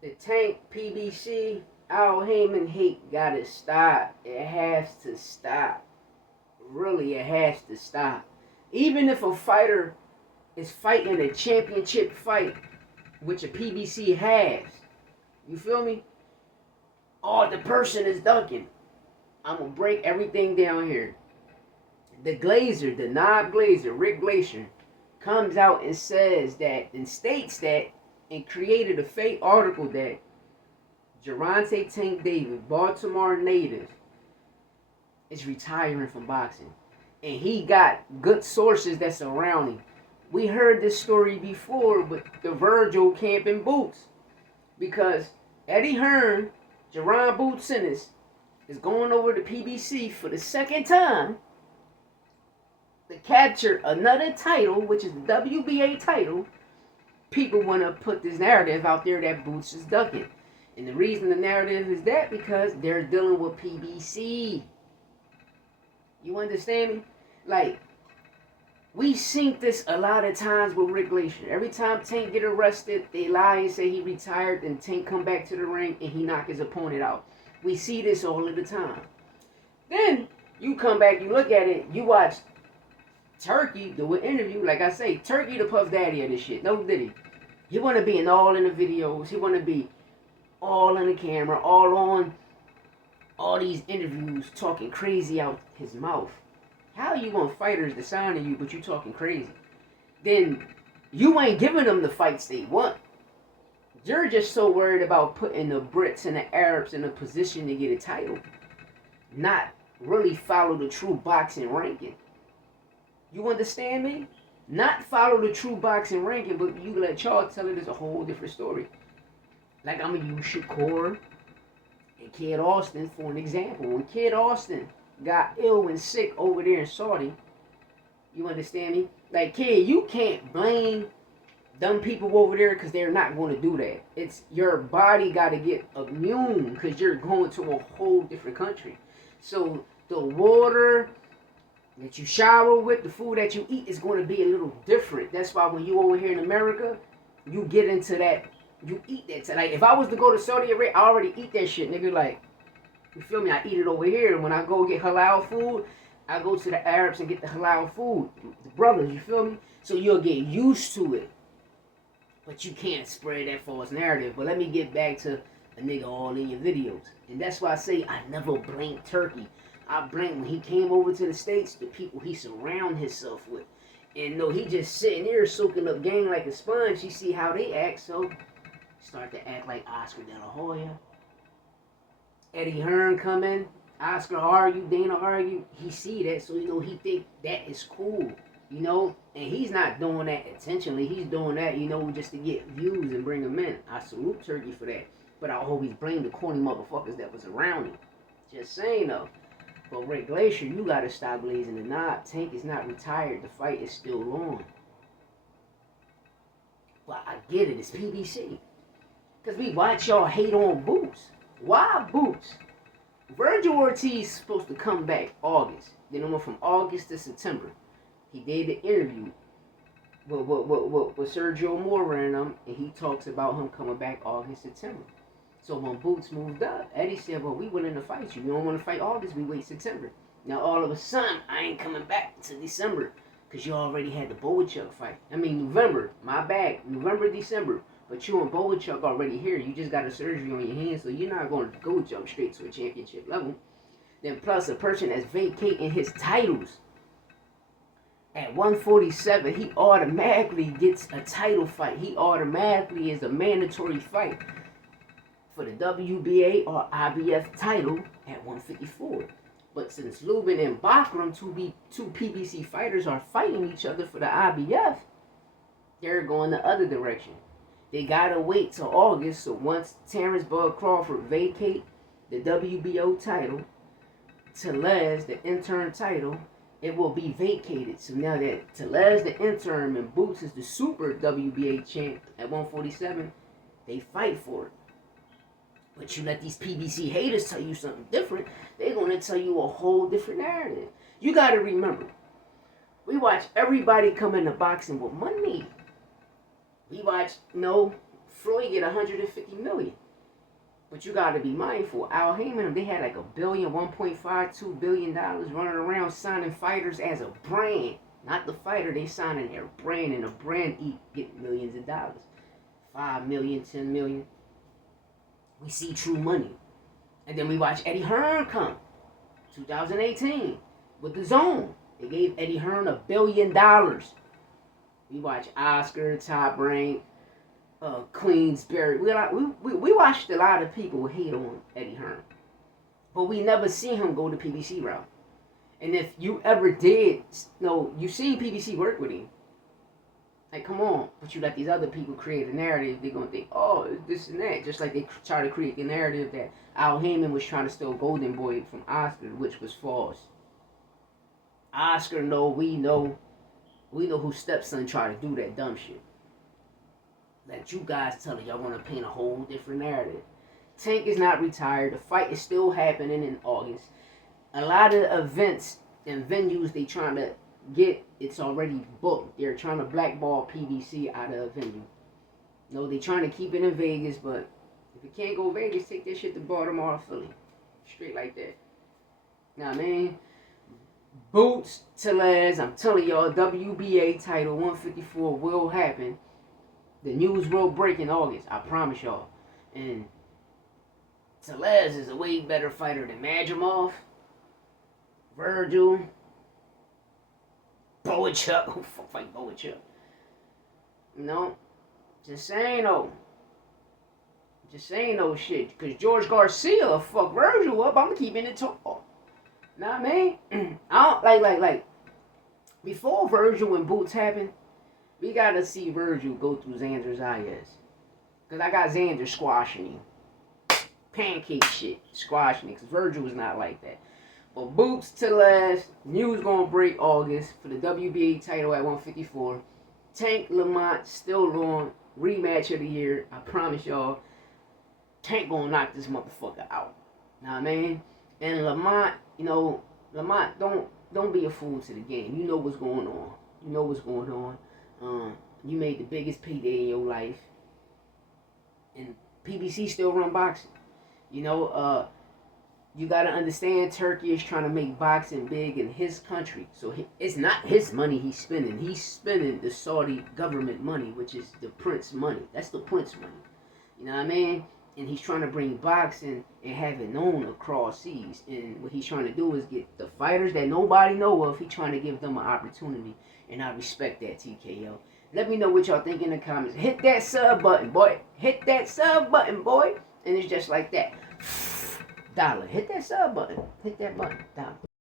The Tank, PBC, Al Heyman hate gotta stop. It has to stop. Really, it has to stop. Even if a fighter is fighting a championship fight, which a PBC has, you feel me? Oh, the person is ducking. I'm gonna break everything down here. The Glaser, the non-Glaser, Rick Glaser, comes out and says that and states that and created a fake article that Gervonta Tank Davis, Baltimore native, is retiring from boxing. And he got good sources that surround him. We heard this story before with the Virgil camp in Boots. Because Eddie Hearn, Jerron Boots Ennis, is going over to PBC for the second time to capture another title, which is the WBA title. People want to put this narrative out there that Boots is ducking. And the reason the narrative is that because they're dealing with PBC. You understand me? Like, we seen this a lot of times with Rick Glaser. Every time Tank get arrested, they lie and say he retired, and Tank come back to the ring and he knock his opponent out. We see this all of the time. Then you come back, you look at it, you watch TURKI do an interview. Like I say, TURKI the Puff Daddy of this shit. No Diddy. He want to be in all in the videos. He want to be all in the camera, all on all these interviews, talking crazy out his mouth. How you want fighters to sign to you, but you talking crazy? Then you ain't giving them the fights they want. You're just so worried about putting the Brits and the Arabs in a position to get a title, not really follow the true boxing ranking. You understand me? Not follow the true boxing ranking, but you let y'all tell it as a whole different story. Like I'm gonna use Shakur and Kid Austin for an example. When Kid Austin got ill and sick over there in Saudi, you understand me? Like, kid, you can't blame them people over there because they're not going to do that. It's your body got to get immune because you're going to a whole different country. So the water that you shower with, the food that you eat is going to be a little different. That's why when you over here in America, you get into that, you eat that. So like, if I was to go to Saudi Arabia, I already eat that shit, nigga. Like, you feel me? I eat it over here. And when I go get halal food, I go to the Arabs and get the halal food. The brothers, you feel me? So you'll get used to it. But you can't spread that false narrative. But let me get back to a nigga all in your videos. And that's why I say I never blame Turkey. I blame when he came over to the States, the people he surround himself with. And no, he just sitting there soaking up game like a sponge. You see how they act, so start to act like Oscar De La Hoya. Eddie Hearn come in, Oscar argue, Dana argue. He see that, so he think that is cool, and he's not doing that intentionally. He's doing that, just to get views and bring them in. I salute Turkey for that, but I always blame the corny motherfuckers that was around him. Just saying though. But Rick Glaser, you gotta stop blazing the knob. Tank is not retired. The fight is still on. But I get it. It's PBC. Because we watch y'all hate on Boots. Why Boots? Virgil Ortiz is supposed to come back August. Then from August to September. He did the interview with Sergio Mora and them, and he talks about him coming back August, September. So when Boots moved up, Eddie said, well, we willing to fight you. You don't want to fight August, we wait September. Now all of a sudden, I ain't coming back until December because you already had the Bowichuk fight. I mean, November, my bad. November, December. But you and Bowichuk already here. You just got a surgery on your hand, so you're not going to go jump straight to a championship level. Then plus a person that's vacating his titles at 147, he automatically gets a title fight. He automatically is a mandatory fight for the WBA or IBF title at 154. But since Lubin and Bachram, two PBC fighters, are fighting each other for the IBF, they're going the other direction. They gotta wait till August, so once Terrence Bud Crawford vacate the WBO title, Tellez, the interim title, it will be vacated. So now that Tellez, the interim, and Boots is the super WBA champ at 147, they fight for it. But you let these PBC haters tell you something different, they're going to tell you a whole different narrative. You got to remember, we watch everybody come into boxing with money. We watch, Floyd get 150 million. But you got to be mindful. Al Heyman, they had like $1 billion, $1.52 billion running around signing fighters as a brand. Not the fighter, they signing their brand, and the brand get millions of dollars. 5 million, 10 million. We see true money. And then we watch Eddie Hearn come. 2018 with the Zone. They gave Eddie Hearn $1 billion. We watch Oscar, Top Rank, Queensberry. We watched a lot of people hate on Eddie Hearn. But we never seen him go the PBC route. And if you ever did, you seen PBC work with him. Like, come on. But you let these other people create a narrative. They're going to think, oh, it's this and that. Just like they try to create the narrative that Al Heyman was trying to steal Golden Boy from Oscar, which was false. Oscar, we know whose stepson tried to do that dumb shit. That you guys telling y'all want to paint a whole different narrative. Tank is not retired. The fight is still happening in August. A lot of events and venues they trying to get, it's already booked. They're trying to blackball PBC out of a venue. They trying to keep it in Vegas, but if it can't go Vegas, take that shit to Baltimore or Philly. Straight like that. Now, man, Boots Tellez, I'm telling y'all, WBA title 154 will happen. The news will break in August, I promise y'all. And Tellez is a way better fighter than Madrimov, Virgil, Boachuk. Who fuck fight Boachuk? Just saying though shit. Because George Garcia fuck Virgil up. I'm keeping it tall. Know what I mean? I don't like before Virgil and Boots happened, we gotta see Virgil go through Xander Zayas. Because I got Xander squashing him. Pancake shit. Squashing him. Because Virgil was not like that. But Boots Tellez, news gonna break August for the WBA title at 154. Tank Lamont still on. Rematch of the year. I promise y'all. Tank gonna knock this motherfucker out. Know what I mean? And Lamont, Lamont, don't be a fool to the game. You know what's going on. You know what's going on. You made the biggest payday in your life. And PBC still run boxing. You gotta understand Turkey is trying to make boxing big in his country. So it's not his money he's spending. He's spending the Saudi government money, which is the prince money. That's the prince money. You know what I mean? And he's trying to bring boxing and have it known across seas. And what he's trying to do is get the fighters that nobody know of. He's trying to give them an opportunity. And I respect that, TKO. Let me know what y'all think in the comments. Hit that sub button, boy. Hit that sub button, boy. And it's just like that. Dollar. Hit that sub button. Hit that button. Dollar.